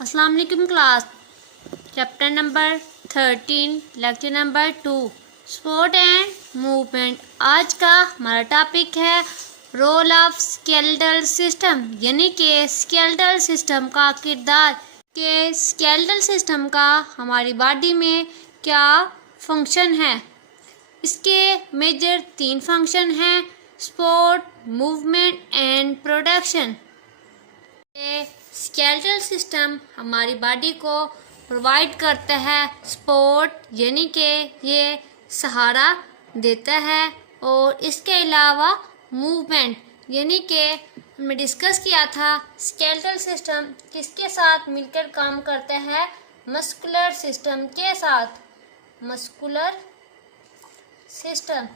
अस्सलाम वालेकुम class. Chapter number 13 lecture number 2 sport and movement. आज का हमारा टॉपिक है रोल ऑफ स्केलेटल सिस्टम, यानी कि स्केलेटल सिस्टम का किरदार के स्केलेटल सिस्टम का हमारी बॉडी में क्या फंक्शन है। इसके मेजर 3 फंक्शन हैं: support, movement and protection. Skeletal system हमारी बॉडी को प्रोवाइड करता है सपोर्ट, यानी कि ये सहारा देता है, और इसके अलावा मूवमेंट, यानी कि हमने डिस्कस किया था स्केलेटल सिस्टम किसके साथ मिलकर काम करता है, मस्कुलर सिस्टम के साथ। मस्कुलर सिस्टम,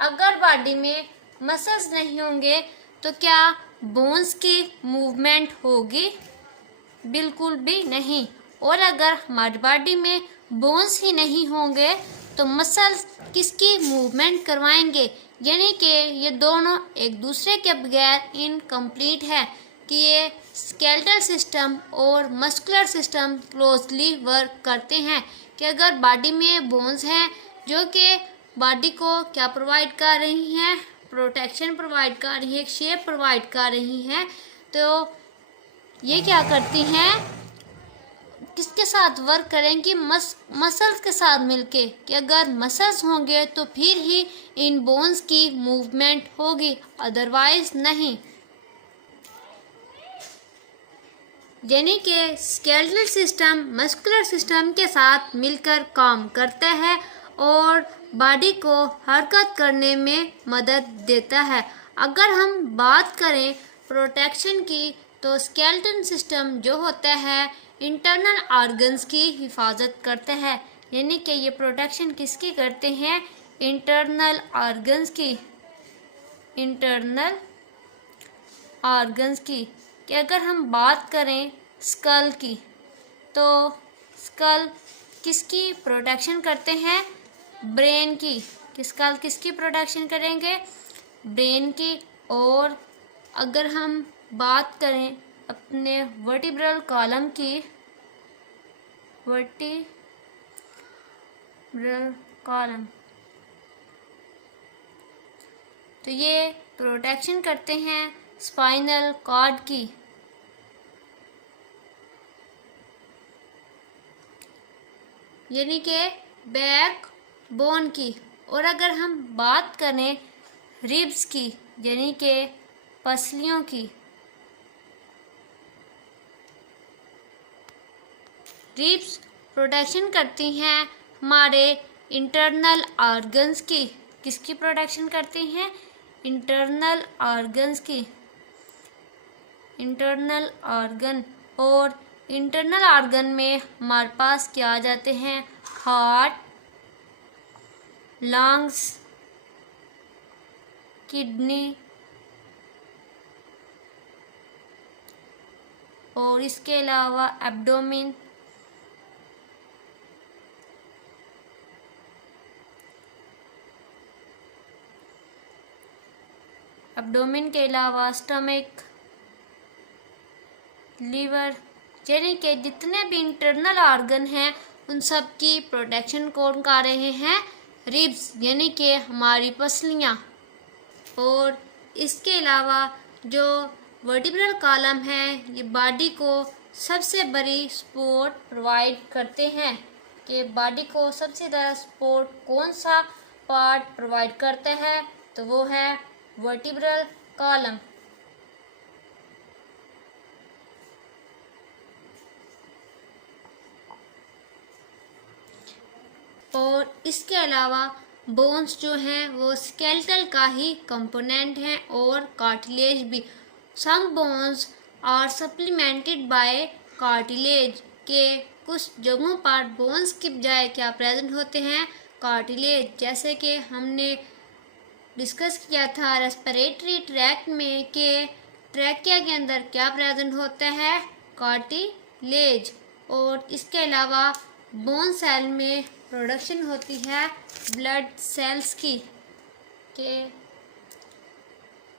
अगर बॉडी में मसल्स नहीं होंगे तो क्या बोन्स की मूवमेंट होगी? बिल्कुल भी नहीं। और अगर हमारी बॉडी में बोन्स ही नहीं होंगे तो मसल्स किसकी मूवमेंट करवाएंगे? यानी कि ये दोनों एक दूसरे के बगैर इनकम्प्लीट है कि ये स्केलेटल सिस्टम और मस्कुलर सिस्टम क्लोजली वर्क करते हैं। कि अगर बॉडी में बोन्स हैं जो कि बॉडी को क्या प्रोवाइड कर रही हैं, प्रोटेक्शन प्रोवाइड कर रही है, शेप प्रोवाइड कर रही हैं, तो ये क्या करती हैं, किसके साथ वर्क करेंगी? मसल्स के साथ मिलके। कि अगर मसल्स होंगे तो फिर ही इन बोन्स की मूवमेंट होगी, अदरवाइज नहीं। यानी कि स्केलेटल सिस्टम मस्कुलर सिस्टम के साथ मिलकर काम करता है और बॉडी को हरकत करने में मदद देता है। अगर हम बात करें प्रोटेक्शन की, तो स्केलेटल सिस्टम जो होता है इंटरनल ऑर्गन्स की हिफाजत करता है। यानी कि ये प्रोटेक्शन किसकी करते हैं? इंटरनल ऑर्गन्स की। इंटरनल ऑर्गन्स की। कि अगर हम बात करें स्कल की, तो स्कल किसकी प्रोटेक्शन करते हैं? ब्रेन की। स्कल किसकी प्रोटेक्शन करेंगे? ब्रेन की। और अगर हम बात करें अपने वर्टिब्रल कॉलम की, वर्टिब्रल कॉलम, तो ये प्रोटेक्शन करते हैं स्पाइनल कॉर्ड की। यानी कि बैक बोन की। और अगर हम बात करें रिब्स की, यानी कि पसलियों की, रिब्स प्रोटेक्शन करती हैं हमारे इंटरनल ऑर्गन्स की। किसकी प्रोटेक्शन करती हैं? इंटरनल ऑर्गन्स की। Internal organ. और इंटरनल ऑर्गन में हमारे पास क्या आ जाते हैं? हार्ट, लंग्स, किडनी, और इसके अलावा एब्डोमेन। एब्डोमेन के अलावा स्टमक, लीवर, यानी कि जितने भी इंटरनल ऑर्गन हैं उन सब की प्रोटेक्शन कौन कर रहे हैं? रिब्स, यानी कि हमारी पसलियाँ। और इसके अलावा जो वर्टिब्रल कॉलम है, ये बॉडी को सबसे बड़ी सपोर्ट प्रोवाइड करते हैं। कि बॉडी को सबसे ज़्यादा सपोर्ट कौन सा पार्ट प्रोवाइड करता है? तो वो है वर्टिब्रल कॉलम। और इसके अलावा बोन्स जो हैं वो स्केलेटल का ही कंपोनेंट हैं, और कार्टिलेज भी। Some bones are supplemented by cartilage. के कुछ जगहों पर बोन्स की बजाय क्या प्रेजेंट होते हैं? कार्टिलेज। जैसे कि हमने डिस्कस किया था रेस्पिरेटरी ट्रैक्ट में कि ट्रैकिया के अंदर क्या प्रेजेंट होता है? कार्टिलेज। और इसके अलावा बोन सेल में प्रोडक्शन होती है ब्लड सेल्स की। के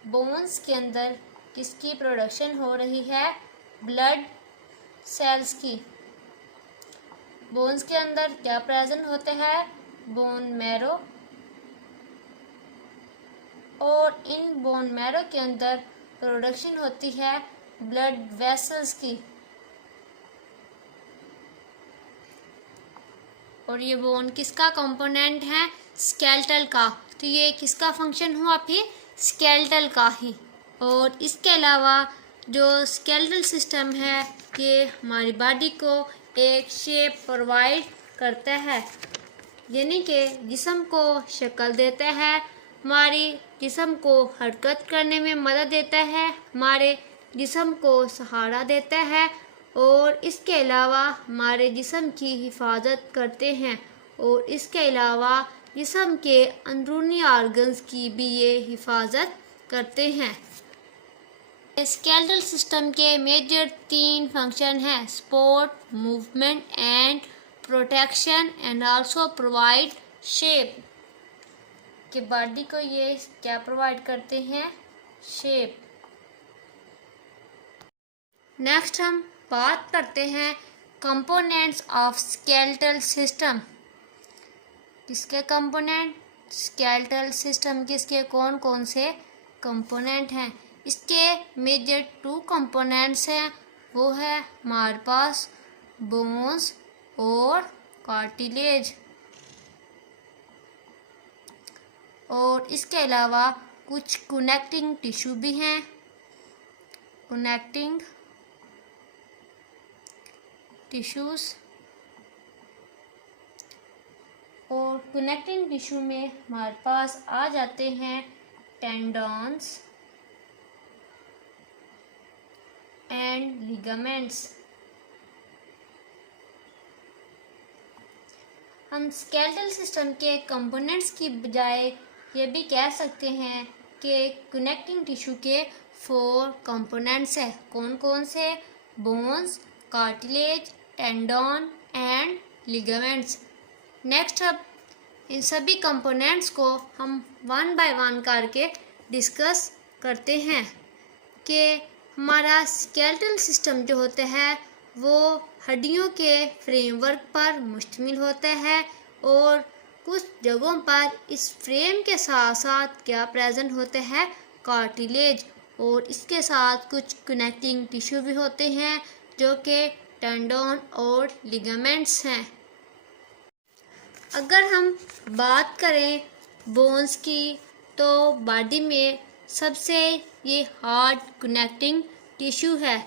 बोन्स के अंदर किसकी प्रोडक्शन हो रही है? ब्लड सेल्स की। बोन्स के अंदर क्या प्रेजेंट होते हैं? बोन मैरो, और इन बोन मैरो के अंदर प्रोडक्शन होती है ब्लड वेसल्स की। और ये बोन किसका कंपोनेंट है? स्केलेटल का। तो ये किसका फंक्शन हुआ फिर? स्केलेटल का ही। और इसके अलावा जो स्केलेटल सिस्टम है ये हमारी बॉडी को एक शेप प्रोवाइड करता है, यानी कि जिस्म को शक्ल देता है, हमारी जिस्म को हरकत करने में मदद देता है, हमारे जिस्म को सहारा देता है, और इसके अलावा हमारे जिस्म की हिफाजत करते हैं, और इसके अलावा जिस्म के अंदरूनी ऑर्गन्स की भी ये हिफाजत करते हैं। स्केलेटल सिस्टम के मेजर 3 फंक्शन हैं: support, movement and protection, and also provide shape. कि बॉडी को ये क्या प्रोवाइड करते हैं? शेप। नेक्स्ट हम बात करते हैं कंपोनेंट्स ऑफ स्केलेटल सिस्टम। किसके कंपोनेंट? स्केलेटल सिस्टम के इसके कौन कौन से कंपोनेंट हैं? इसके मेजर 2 कंपोनेंट्स हैं, वो है हमारे पास बोन्स और कार्टिलेज, और इसके अलावा कुछ कनेक्टिंग टिश्यू भी हैं। कनेक्टिंग टिश्यूज, और कनेक्टिंग टिश्यू में हमारे पास आ जाते हैं टेंडन्स एंड लिगामेंट्स। हम स्केलेटल सिस्टम के कंपोनेंट्स की बजाय ये भी कह सकते हैं कि कनेक्टिंग टिश्यू के 4 कंपोनेंट्स हैं। कौन कौन से? Bones, cartilage, tendon and ligaments. Next अब इन सभी कंपोनेंट्स को हम 1 बाय 1 करके डिस्कस करते हैं कि हमारा स्केलेटल सिस्टम जो होता है वो हड्डियों के फ्रेमवर्क पर मुश्तमिल होता है, और कुछ जगहों पर इस फ्रेम के साथ साथ क्या प्रेजेंट होता है? कार्टिलेज, और इसके साथ कुछ कनेक्टिंग टिश्यू भी होते हैं जो कि टेंडन और लिगामेंट्स हैं। अगर हम बात करें बोन्स की, तो बॉडी में सबसे ये हार्ड कनेक्टिंग टिश्यू है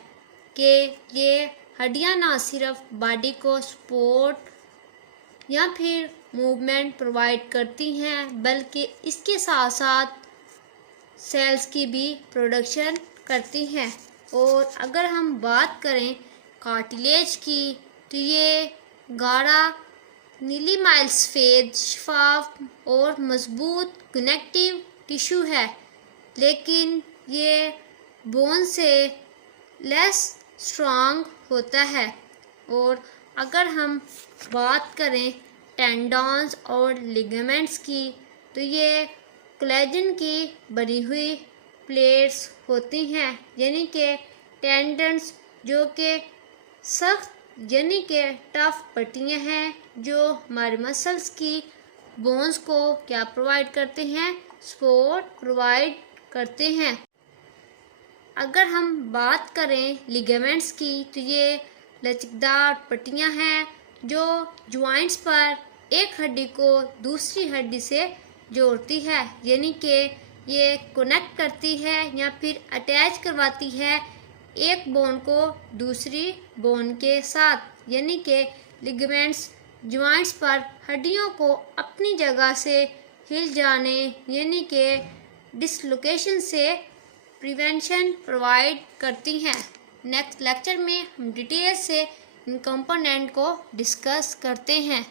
कि ये हड्डियां ना सिर्फ बॉडी को सपोर्ट या फिर मूवमेंट प्रोवाइड करती हैं, बल्कि इसके साथ साथ सेल्स की भी प्रोडक्शन करती हैं। और अगर हम बात करें कार्टिलेज की, तो ये गाढ़ा नीली माइल्स सफ़ेद शफाफ और मजबूत कनेक्टिव टिश्यू है, लेकिन ये बोन से लेस स्ट्रॉन्ग होता है। और अगर हम बात करें टेंडन्स और लिगामेंट्स की, तो ये कोलेजन की बनी हुई प्लेट्स होती हैं, यानी कि टेंडन्स जो कि सख्त यानी कि टफ पट्टियाँ हैं जो हमारे मसल्स की बोन्स को क्या प्रोवाइड करते हैं? सपोर्ट प्रोवाइड करते हैं। अगर हम बात करें लिगामेंट्स की, तो ये लचकदार पट्टियाँ हैं जो जॉइंट्स पर एक हड्डी को दूसरी हड्डी से जोड़ती है, यानी कि ये कनेक्ट करती है या फिर अटैच करवाती है एक बोन को दूसरी बोन के साथ, यानी कि लिगामेंट्स जॉइंट्स पर हड्डियों को अपनी जगह से हिल जाने यानी कि डिसलोकेशन से प्रिवेंशन प्रोवाइड करती हैं। नेक्स्ट लेक्चर में हम डिटेल से इन कंपोनेंट को डिस्कस करते हैं।